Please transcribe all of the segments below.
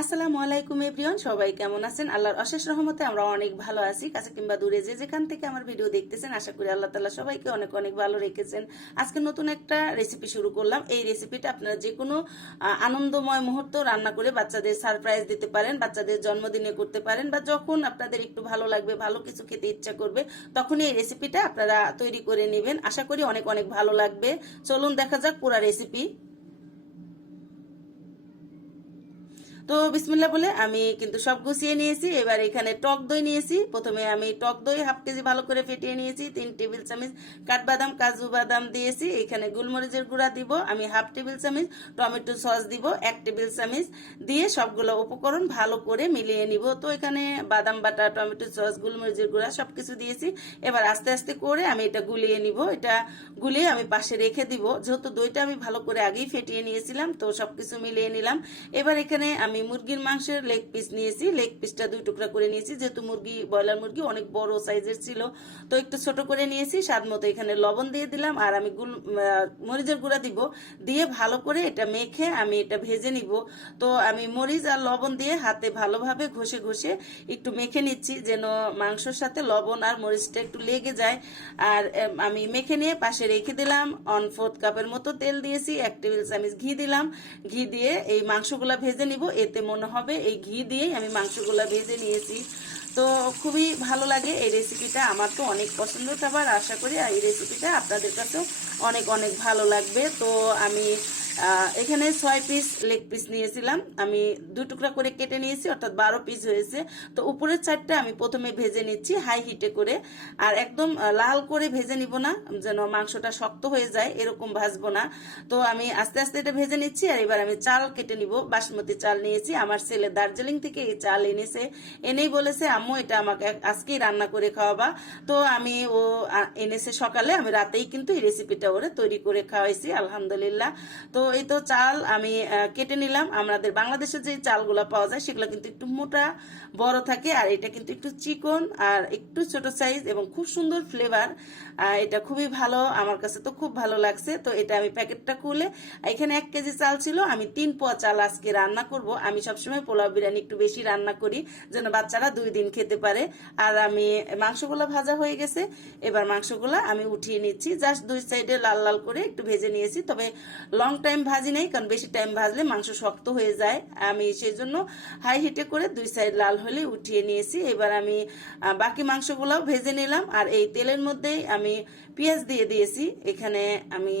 আসসালামু আলাইকুম এভরিওয়ান, সবাই কেমন আছেন? আল্লাহর অশেষ রহমতে আমরা অনেক ভালো আছি। কাছে কিংবা দূরে যে যেখান থেকে আমার ভিডিও দেখতেছেন, আশা করি আল্লাহ তাআলা সবাইকে অনেক অনেক ভালো রেখেছেন। আজকে নতুন একটা রেসিপি শুরু করলাম। এই রেসিপিটা আপনারা যে কোনো আনন্দময় মুহূর্ত রান্না করে বাচ্চাদের সারপ্রাইজ দিতে পারেন, বাচ্চাদের জন্মদিনে করতে পারেন, বা যখন আপনাদের একটু ভালো লাগবে, ভালো কিছু খেতে ইচ্ছা করবে, তখনই এই রেসিপিটা আপনারা তৈরি করে নেবেন। আশা করি অনেক অনেক ভালো লাগবে। চলুন দেখা যাক পুরো রেসিপি। তো বিসমিল্লাহ বলে আমি কিন্তু সব গুছিয়ে নিয়েছি। এবার এখানে টক দই নিয়েছি। প্রথমে আমি টক দই হাফ কেজি ভালো করে ফেটিয়ে নিয়েছি। 3 টেবিল চামচ কাঠবাদাম, কাজু বাদাম দিয়েছি। এখানে গোলমরিচের গুঁড়া দিব আমি হাফ টেবিল চামচ, টমেটো সস দিব 1 টেবিল চামচ, দিয়ে সবগুলো উপকরণ ভালো করে মিলিয়ে নিব। তো এখানে বাদাম বাটা, টমেটো সস, গোলমরিচের গুঁড়া সবকিছু দিয়েছি। এবার আস্তে আস্তে করে আমি এটা গুলিয়ে নিব। এটা গুলিয়ে আমি পাশে রেখে দিব। যেহেতু দইটা আমি ভালো করে আগেই ফেটিয়ে নিয়েছিলাম, তো সবকিছু মিলিয়ে নিলাম। এবার এখানে আমি মুরগির মাংসের লেগ পিস নিয়েছি। লেগ পিসটা 2 টুকরা করে নিয়েছি, যেহেতু ব্রয়লার মুরগি অনেক বড় সাইজের ছিল, তো একটু ছোট করে নিয়েছি। স্বাদ মতো এখানে লবণ দিয়ে দিলাম, আর আমি মরিচের গুঁড়া দিব। দিয়ে ভালো করে এটা মেখে আমি এটা ভেজে নিব। তো আমি মরিচ আর লবণ দিয়ে হাতে ভালোভাবে ঘষে ঘষে একটু মেখে নিচ্ছি, যেন মাংসের সাথে লবণ আর মরিচটা একটু লেগে যায়। আর আমি মেখে নিয়ে পাশে রেখে দিলাম। 1/4 কাপের মতো তেল দিয়েছি, 1 টেবিল চামচ ঘি দিলাম। ঘি দিয়ে এই মাংসগুলা ভেজে নিব। এতে মনে হবে এই ঘি দিয়েই আমি মাংসগুলা ভেজে নিয়েছি। তো খুবই ভালো লাগে এই রেসিপিটা। আমার তো অনেক পছন্দের খাবার। আশা করি এই রেসিপিটা আপনাদের কাছেও অনেক অনেক ভালো লাগবে। তো আমি এখানে 6 পিস লেগ পিস নিয়েছিলাম। আমি 2 টুকরা করে কেটে নিয়েছি, অর্থাৎ 12 পিস হয়েছে। তো উপরের 4টা আমি প্রথমে ভেজে নিচ্ছি হাই হিটে করে। আর একদম লাল করে ভেজে নিব না, যেন মাংসটা শক্ত হয়ে যায়, এরকম ভাজবো না। তো আমি আস্তে আস্তে এটা ভেজে নিচ্ছি। আর এবার আমি চাল কেটে নিব। বাসমতি চাল নিয়েছি। আমার ছেলে দার্জিলিং থেকে এই চাল এনেছে। এনেই বলেছে, আম্মু এটা আমাকে আজকেই রান্না করে খাওয়াবা। তো আমি এনেছে সকালে, আমি রাতেই কিন্তু এই রেসিপিটা ওরে তৈরি করে খাওয়াইছি আলহামদুলিল্লাহ। তো এই তো চাল আমি কেটে নিলাম। আমাদের বাংলাদেশে যে চালগুলো পাওয়া যায় সেগুলো কিন্তু একটু মোটা বড় থাকে, আর এটা কিন্তু একটু চিকন আর একটু ছোট সাইজ এবং খুব সুন্দর ফ্লেভার। এটা খুবই ভালো, আমার কাছে তো খুব ভালো লাগছে। তো এটা আমি প্যাকেটটা খুলে, এখানে 1 কেজি চাল ছিল, আমি 3 পোয়া চাল আজকে রান্না করব। আমি সবসময় পোলাও বিরিয়ানি একটু বেশি রান্না করি, যেন বাচ্চারা 2 দিন খেতে পারে। আর আমি মাংসগুলো ভাজা হয়ে গেছে। এবার মাংসগুলো আমি উঠিয়ে নিচ্ছি। জাস্ট 2 সাইডে লাল লাল করে একটু ভেজে নিয়েছি, তবে লং টাইম ভাজি নেই, কারণ বেশি টাইম ভাজলে মাংস শক্ত হয়ে যায়। আমি সেই জন্য হাই হিটে করে 2 সাইড লাল হলে উঠিয়ে নিয়েছি। এবার আমি বাকি মাংসগুলোও ভেজে নিলাম। আর এই তেলের মধ্যেই আমি পেঁয়াজ দিয়ে দিয়েছি। এখানে আমি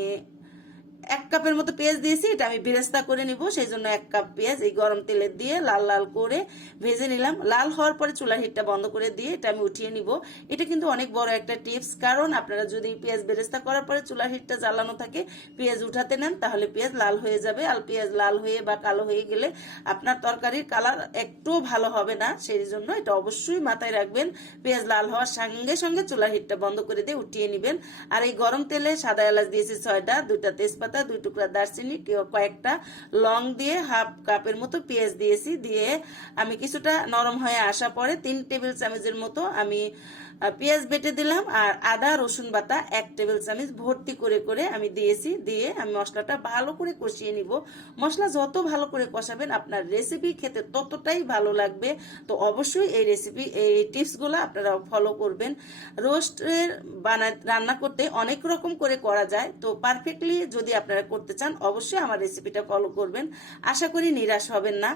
1 কাপের মতো পেঁয়াজ দিয়েছি। এটা আমি বেরেস্তা করে নিব, সেই জন্য 1 কাপ পেঁয়াজ এই গরম তেলে দিয়ে লাল লাল করে ভেজে নিলাম। লাল হওয়ার পরে চুলার হিটটা বন্ধ করে দিয়ে এটা আমি উঠিয়ে নিব। এটা কিন্তু অনেক বড় একটা টিপস, কারণ আপনারা যদি পেঁয়াজ বেরেস্তা করার পরে চুলার হিটটা জ্বালানো থাকে, পেঁয়াজ উঠাতে নেন, তাহলে পেঁয়াজ লাল হয়ে যাবে। আর পেঁয়াজ লাল হয়ে বা কালো হয়ে গেলে আপনার তরকারির কালার একটু ভালো হবে না। সেই জন্য এটা অবশ্যই মাথায় রাখবেন। পেঁয়াজ লাল হওয়ার সঙ্গে সঙ্গে চুলার হিটটা বন্ধ করে দিয়ে উঠিয়ে নেবেন। আর এই গরম তেলে সাদা এলাচ দিয়েছি 6টা, 2টা তেজপাতা, 2 টুকরা দারচিনি, কয়েকটা লং দিয়ে হাফ কাপের মতো পেঁয়াজ দিয়েছি। দিয়ে আমি কিছুটা নরম হয়ে আসা পরে 3 টেবিল চামচের মতো আমি পেঁয়াজ বেটে দিলাম। আর আদা রসুন বাটা 1 টেবিল চামচ ভর্তি করে করে আমি দিয়েছি। দিয়ে আমি মশলাটা ভালো করে কষিয়ে নিব। মশলা যত ভালো করে কষাবেন আপনার রেসিপি খেতে ততটাই ভালো লাগবে। তো অবশ্যই এই টিপসগুলো আপনারা ফলো করবেন। রোস্টের রান্না করতে অনেক রকম করে করা যায়, তো পারফেক্টলি যদি আপনারা করতে চান অবশ্যই আমার রেসিপিটা ফলো করবেন। আশা করি নিরাশ হবেন না।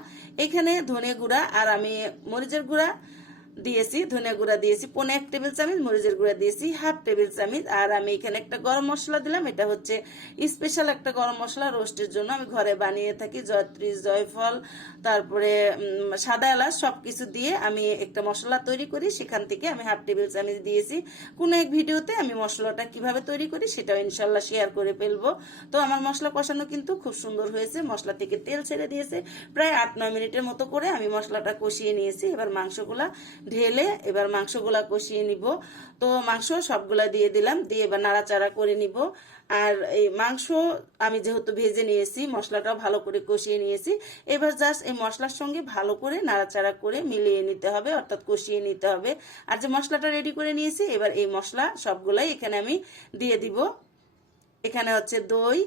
এখানে ধনে গুঁড়া আর আমি মরিচের গুঁড়া দিয়েছি, ধনে গুঁড়া দিয়েছি 1.5 টেবিল চামচ, মরিচের গুঁড়া দিয়েছি হাফ টেবিল চামচ। আর আমি এখানে একটা গরম মশলা দিলাম। এটা হচ্ছে স্পেশাল একটা গরম মশলা, রোস্টের জন্য আমি ঘরে বানিয়ে থাকি। জয়ত্রী, জয়ফল, তারপরে সাদা এলাচ সবকিছু দিয়ে আমি একটা মশলা তৈরি করি, সেখান থেকে আমি হাফ টেবিল চামচ দিয়েছি। কোনো এক ভিডিওতে আমি মশলাটা কিভাবে তৈরি করি সেটাও ইনশাল্লাহ শেয়ার করে ফেলবো। তো আমার মশলা কষানো কিন্তু খুব সুন্দর হয়েছে। মশলা থেকে তেল ছেড়ে দিয়েছে। প্রায় 8-9 মিনিটের মতো করে আমি মশলাটা কষিয়ে নিয়েছি। এবার মাংসগুলা ঢেলে এবার মাংসগুলা কষিয়ে নিব। তো মাংস সবগুলা দিয়ে দিলাম, দিয়ে এবার নাড়াচাড়া করে নিব। আর এই মাংস আমি যেহেতু ভেজে নিয়েছি, মশলাটাও ভালো করে কষিয়ে নিয়েছি। এবার জাস্ট এই মশলার সঙ্গে ভালো করে নাড়াচাড়া করে মিলিয়ে নিতে হবে, অর্থাৎ কষিয়ে নিতে হবে। আর যে মশলাটা রেডি করে নিয়েছি, এবার এই মশলা সবগুলাই এখানে আমি দিয়ে দিব। এখানে হচ্ছে দই,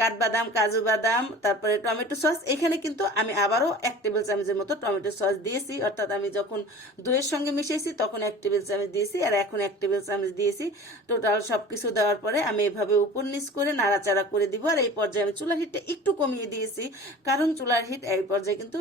কাঠবাদাম, কাজু বাদাম, তারপরে টমেটো সস। এখানে কিন্তু আমি আবারও 1 টেবিল চামচের মতো টমেটো সস দিয়েছি, অর্থাৎ আমি যখন দইয়ের সঙ্গে মিশিয়েছি তখন 1 টেবিল চামচ দিয়েছি, আর এখন 1 টেবিল চামচ দিয়েছি। টোটাল সবকিছু দেওয়ার পরে আমি এভাবে উপর নিচ করে নাড়াচাড়া করে দিব। আর এই পর্যায়ে আমি চুলার হিটটা একটু কমিয়ে দিয়েছি, কারণ চুলার হিট এই পর্যায়ে কিন্তু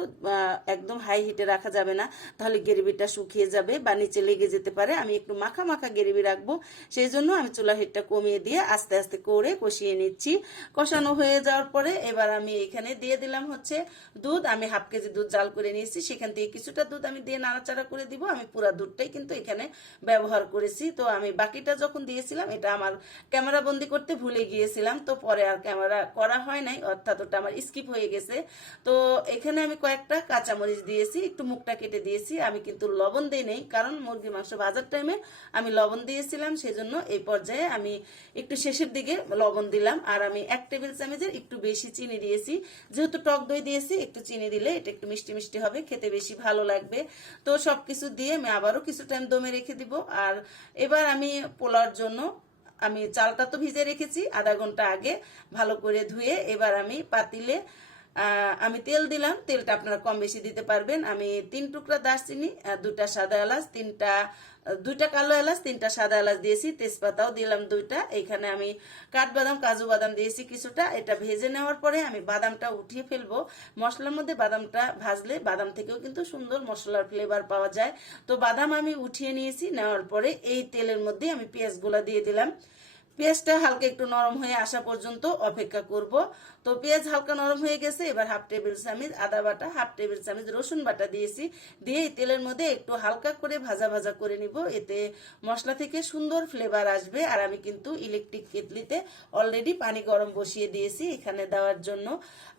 একদম হাই হিটে রাখা যাবে না, তাহলে গ্রেভিটা শুকিয়ে যাবে বা নিচে লেগে যেতে পারে। আমি একটু মাখা মাখা গ্রেভি রাখবো, সেই জন্য আমি চুলার হিটটা কমিয়ে দিয়ে আস্তে আস্তে করে কষিয়ে নিচ্ছি। কষানো হয়ে যাওয়ার পরে এবার আমি এখানে দিয়ে দিলাম হচ্ছে দুধ। আমি 1/2 কেজি দুধ জাল করে নিয়েছি, সেখান থেকে কিছুটা দুধ আমি দিয়ে নাড়াচাড়া করে দিব। আমি পুরো দুধটাই কিন্তু এখানে ব্যবহার করেছি। তো আমি বাকিটা যখন দিয়েছিলাম এটা আমার ক্যামেরা বন্দি করতে ভুলে গিয়েছিলাম, তো পরে আর ক্যামেরা করা হয় নাই, অর্থাৎ ওটা আমার স্কিপ হয়ে গেছে। তো এখানে আমি কয়েকটা কাঁচামরিচ দিয়েছি, একটু মুখটা কেটে দিয়েছি। আমি কিন্তু লবণ দিই নেই, কারণ মুরগি মাংস ভাজার টাইমে আমি লবণ দিয়েছিলাম, সেজন্য এই পর্যায়ে আমি একটু শেষের দিকে লবণ দিলাম। আর আমি 1 টেবিল চামচের একটু বেশি চিনি দিয়েছি, যেহেতু টক দই দিয়েছি একটু চিনি দিলে এটা একটু মিষ্টি মিষ্টি হবে, খেতে বেশি ভালো লাগবে। তো সবকিছু দিয়ে আমি আবারও কিছু টাইম দমে রেখে দিব। আর এবার আমি পোলাওর জন্য আমি চালটা তো ভিজে রেখেছি আধা ঘন্টা আগে ভালো করে ধুয়ে। এবার আমি পাতিলে আমি তেল দিলাম, তেলটা আপনারা কম বেশি দিতে পারবেন। আমি 3 টুকরা দারচিনি, 2টা সাদা এলাচ, 2টা কালো এলাচ, 3টা সাদা এলাচ দিয়েছি, তেজপাতাও দিলাম 2টা। এইখানে আমি কাঠবাদাম, কাজু বাদাম দিয়েছি কিছুটা। এটা ভেজে নেওয়ার পরে আমি বাদামটা উঠিয়ে ফেলবো। মশলার মধ্যে বাদামটা ভাজলে বাদাম থেকেও কিন্তু সুন্দর মশলার ফ্লেভার পাওয়া যায়। তো বাদাম আমি উঠিয়ে নিয়েছি, নেওয়ার পরে এই তেলের মধ্যে আমি পেঁয়াজগুলা দিয়ে দিলাম। পেঁয়াজটা হালকা একটু নরম হয়ে আসা পর্যন্ত অপেক্ষা করব। তো পেঁয়াজ হালকা নরম হয়ে গেছে, এবার 1/2 টেবিল চামচ আদা বাটা, 1/2 টেবিল চামচ রসুন বাটা দিয়েছি। দিয়ে এই তেলের মধ্যে একটু হালকা করে ভাজা ভাজা করে নিব, এতে মশলা থেকে সুন্দর ফ্লেভার আসবে। আর আমি কিন্তু ইলেকট্রিক কেটলিতে অলরেডি পানি গরম বসিয়ে দিয়েছি এখানে দেওয়ার জন্য।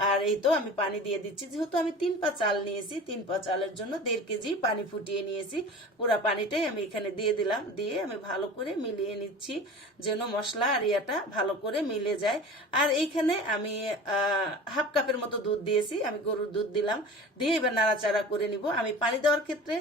আর এই তো আমি পানি দিয়ে দিচ্ছি, যেহেতু আমি 3 পা চাল নিয়েছি, 3 পা চালের জন্য 1.5 কেজি পানি ফুটিয়ে নিয়েছি। পুরা পানিটাই আমি এখানে দিয়ে দিলাম, দিয়ে আমি ভালো করে মিলিয়ে নিচ্ছি যেন মশলা আর ইয়াটা ভালো করে মিলে যায়। আর এইখানে আমি 1/2 কাপের মতো দুধ দিয়েছি, আমি গরুর দুধ দিলাম, দিয়ে এবার নাড়াচাড়া করে নিব। আমি পানি দেওয়ার ক্ষেত্রে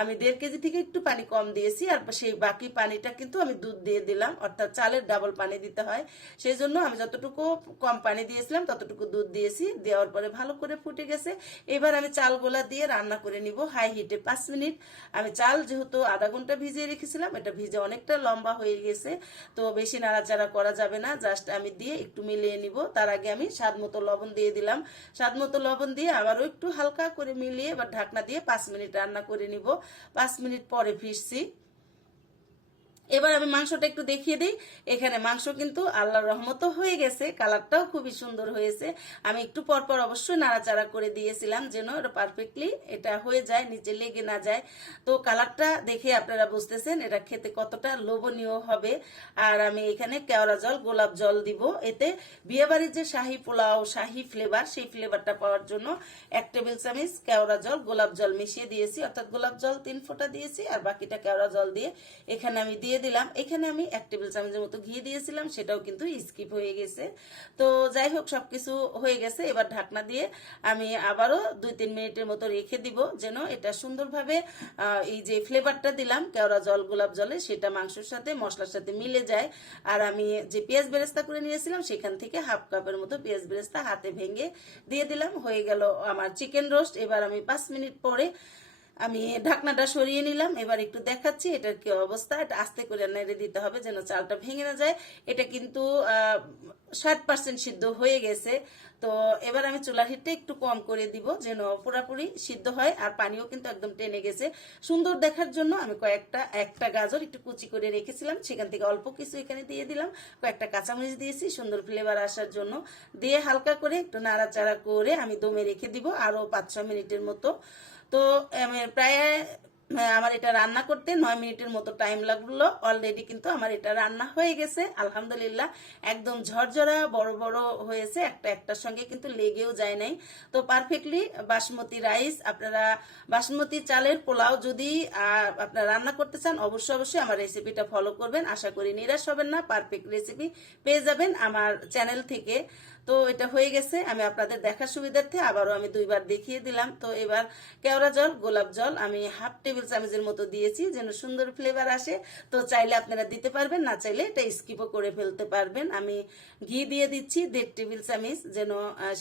আমি 1.5 কেজি থেকে একটু পানি কম দিয়েছি, আর সেই বাকি পানিটা কিন্তু আমি দুধ দিয়ে দিলাম, অর্থাৎ চালের ডাবল পানি দিতে হয়। সেই জন্য আমি যতটুকু কম পানি দিয়েছিলাম ততটুকু দুধ দিয়েছি। দেওয়ার পরে ভালো করে ফুটে গেছে। এবার আমি চালগুলা দিয়ে রান্না করে নিব হাই হিটে 5 মিনিট। আমি চাল যেহেতু আধা ঘন্টা ভিজিয়ে রেখেছিলাম, এটা ভিজে অনেকটা লম্বা হয়ে গেছে, তো বেশি নাড়াচাড়া করা যাবে না, জাস্ট আমি দিয়ে একটু মিলিয়ে নিব। তার আগে আমি স্বাদ মতো লবণ দিয়ে দিলাম, স্বাদ মতো লবণ দিয়ে আবারও একটু হালকা করে মিলিয়ে এবার ঢাকনা দিয়ে 5 মিনিট রান্না করে নিব। 5 মিনিট পরে ফিরছি। এবার আমি মাংসটা একটু দেখিয়ে দিই। এখানে মাংস কিন্তু আল্লাহর রহমত হয়ে গেছে, কালারটাও খুবই সুন্দর হয়েছে। আমি একটু পরপর অবশ্যই নাড়াচাড়া করে দিয়েছিলাম যেন এটা পারফেক্টলি এটা হয়ে যায়, নিচে লেগে না যায়। তো কালারটা দেখে আপনারা বুঝতেছেন এটা খেতে কতটা লোভনীয় হবে। আর আমি এখানে কেওড়া জল, গোলাপ জল দিব, এতে বিয়েবাড়ির যে শাহী পোলাও, শাহী ফ্লেভার, সেই ফ্লেভারটা পাওয়ার জন্য 1 টেবিল চামচ কেওড়া জল, গোলাপ জল মিশিয়ে দিয়েছি, অর্থাৎ গোলাপ জল 3 ফোঁটা দিয়েছি, আর বাকিটা কেওড়া জল দিয়ে এখানে আমি দিয়ে দিলাম। এখানে আমি 1 টেবিল চামচের মতো ঘি দিয়েছিলাম, সেটাও কিন্তু স্কিপ হয়ে গেছে। তো যাই হোক সবকিছু হয়ে গেছে। এবার ঢাকনা দিয়ে আমি আবারও 2-3 মিনিটের মতো রেখে দিব, যেন এটা সুন্দরভাবে এই যে ফ্লেভারটা দিলাম কেওড়া জল, গোলাপ জলে, সেটা মাংসের সাথে মশলার সাথে মিলে যায়। আর আমি যে পেঁয়াজ বেরেস্তা করে নিয়েছিলাম সেখান থেকে 1/2 কাপের মতো পেঁয়াজ বেরেস্তা হাতে ভেঙে দিয়ে দিলাম। হয়ে গেল আমার চিকেন রোস্ট। এবার আমি 5 মিনিট পরে আমি ঢাকনাটা সরিয়ে নিলাম। এবার একটু দেখাচ্ছি এটার কি অবস্থা। এটা আস্তে করে নেড়ে দিতে হবে যেন চালটা ভেঙে না যায়। এটা কিন্তু 60% সিদ্ধ হয়ে গেছে। তো এবার আমি চুলার হিটটা একটু কম করে দিব যেন পুরোপুরি সিদ্ধ হয়। আর পানিও কিন্তু একদম টেনে গেছে। সুন্দর দেখার জন্য আমি একটা গাজর একটু কুচি করে রেখেছিলাম, সেখান থেকে অল্প কিছু এখানে দিয়ে দিলাম। কয়েকটা কাঁচামরিচ দিয়েছি সুন্দর ফ্লেভার আসার জন্য। দিয়ে হালকা করে একটু নাড়াচাড়া করে আমি দমে রেখে দিব আরো 5-6 মিনিটের মতো। তো আমি প্রায় আমার এটা রান্না করতে 9 মিনিটের মতো টাইম লাগলো। অলরেডি কিন্তু আমার এটা রান্না হয়ে গেছে আলহামদুলিল্লাহ। একদম ঝরঝরা বড় বড় হয়েছে, একটার সঙ্গে কিন্তু লেগেও যায় নাই। তো পারফেক্টলি বাসমতি রাইস, আপনারা বাসমতি চালের পোলাও যদি আপনারা রান্না করতে চান অবশ্যই আমার রেসিপিটা ফলো করবেন। আশা করি নিরাশ হবেন না, পারফেক্ট রেসিপি পেয়ে যাবেন আমার চ্যানেল থেকে। তো এটা হয়ে গেছে, আমি আপনাদের দেখার সুবিধার্থে আবারও আমি 2বার দেখিয়ে দিলাম। তো এবার কেওড়া জল, গোলাপ জল আমি হাফ টেবিল চামচের মতো দিয়েছি যেন সুন্দর ফ্লেভার আসে। তো চাইলে আপনারা দিতে পারবেন, না চাইলে এটা স্কিপও করে ফেলতে পারবেন। আমি ঘি দিয়ে দিচ্ছি 1.5 টেবিল চামচ, যেন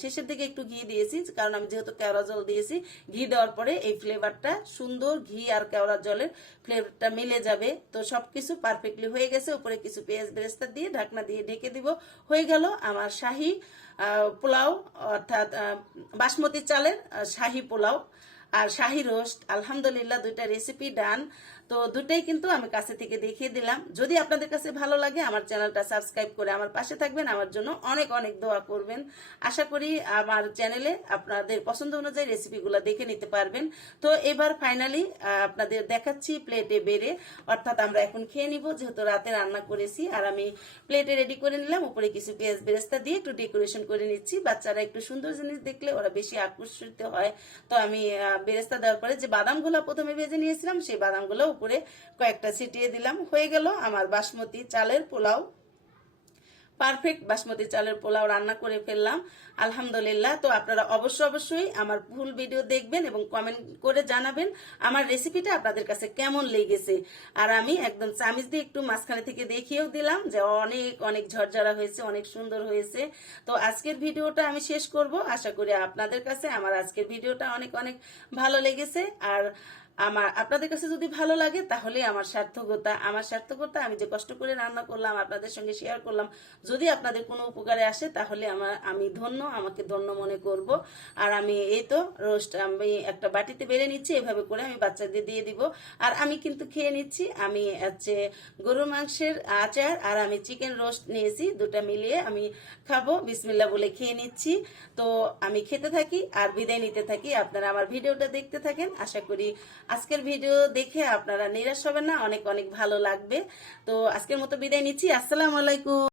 শেষের দিকে একটু ঘি দিয়েছি, কারণ আমি যেহেতু কেওড়া জল দিয়েছি, ঘি দেওয়ার পরে এই ফ্লেভারটা সুন্দর, ঘি আর কেওড়া জলের ফ্লেভারটা মিলে যাবে। তো সবকিছু পারফেক্টলি হয়ে গেছে। উপরে কিছু পেঁয়াজ বেরেস্তা দিয়ে ঢাকনা দিয়ে ঢেকে দিব। হয়ে গেল আমার শাহী পোলাও, অর্থাৎ বাসমতি চালের শাহী পোলাও আর শাহী রোস্ট। আলহামদুলিল্লাহ, 2টা রেসিপি ডান। তো দুটাই কিন্তু আমি কাছে থেকে দেখিয়ে দিলাম। যদি আপনাদের কাছে ভালো লাগে আমার চ্যানেলটা সাবস্ক্রাইব করে আমার পাশে থাকবেন, আমার জন্য অনেক অনেক দোয়া করবেন। আশা করি আমার চ্যানেলে আপনাদের পছন্দ অনুযায়ী রেসিপিগুলো দেখে নিতে পারবেন। তো এবার ফাইনালি আপনাদের দেখাচ্ছি প্লেটে বেড়ে, অর্থাৎ আমরা এখন খেয়ে নিব, যেহেতু রাতে রান্না করেছি। আর আমি প্লেটে রেডি করে নিলাম, উপরে কিছু পেঁয়াজ বেরেস্তা দিয়ে একটু ডেকোরেশন করে নিচ্ছি। বাচ্চারা একটু সুন্দর জিনিস দেখলে ওরা বেশি আকর্ষিত হয়। তো আমি বেরেস্তা দেওয়ার পরে যে বাদামগুলো প্রথমে ভেজে নিয়েছিলাম, সেই বাদামগুলো উপরে কয়েকটা ছিটিয়ে দিলাম। হয়ে গেল আমার বাসমতি চালের পোলাও। পারফেক্ট বাসমতি চালের পোলাও রান্না করে ফেললাম আলহামদুলিল্লাহ। তো আপনারা অবশ্যই আমার ফুল ভিডিও দেখবেন এবং কমেন্ট করে জানাবেন আমার রেসিপিটা আপনাদের কাছে কেমন লেগেছে। আর আমি একদম চামিচ দিয়ে একটু মাঝখানে থেকে দেখিয়েও দিলাম যে অনেক অনেক ঝরঝরা হয়েছে, অনেক সুন্দর হয়েছে। তো আজকের ভিডিওটা আমি শেষ করব। আশা করি আপনাদের কাছে আমার আজকের ভিডিওটা অনেক অনেক ভালো লেগেছে। আর আপনাদের কাছে যদি ভালো লাগে তাহলে আমার সার্থকতা, আমি যে কষ্ট করে রান্না করলাম আপনাদের সঙ্গে শেয়ার করলাম, যদি আপনাদের কোনো উপকারে আসে তাহলে আমি ধন্য, আমাকে ধন্য মনে করব। আর আমি এই তো রোস্ট আমি একটা বাটিতে বেড়ে নিচ্ছি, এভাবে করে আমি বাচ্চাদের দিয়ে দিব। আর আমি কিন্তু খেয়ে নিচ্ছি। আমি হচ্ছে গরুর মাংসের আচার আর আমি চিকেন রোস্ট নিয়েছি, দুটা মিলিয়ে আমি খাবো। বিসমিল্লাহ বলে খেয়ে নিচ্ছি। তো আমি খেতে থাকি আর বিদায় নিতে থাকি। আপনারা আমার ভিডিওটা দেখতে থাকেন। আশা করি আজকের ভিডিও দেখে আপনারা নিরাশ হবেন না, অনেক অনেক ভালো লাগবে। তো আজকের মতো বিদায় নিচ্ছি। আসসালামু আলাইকুম।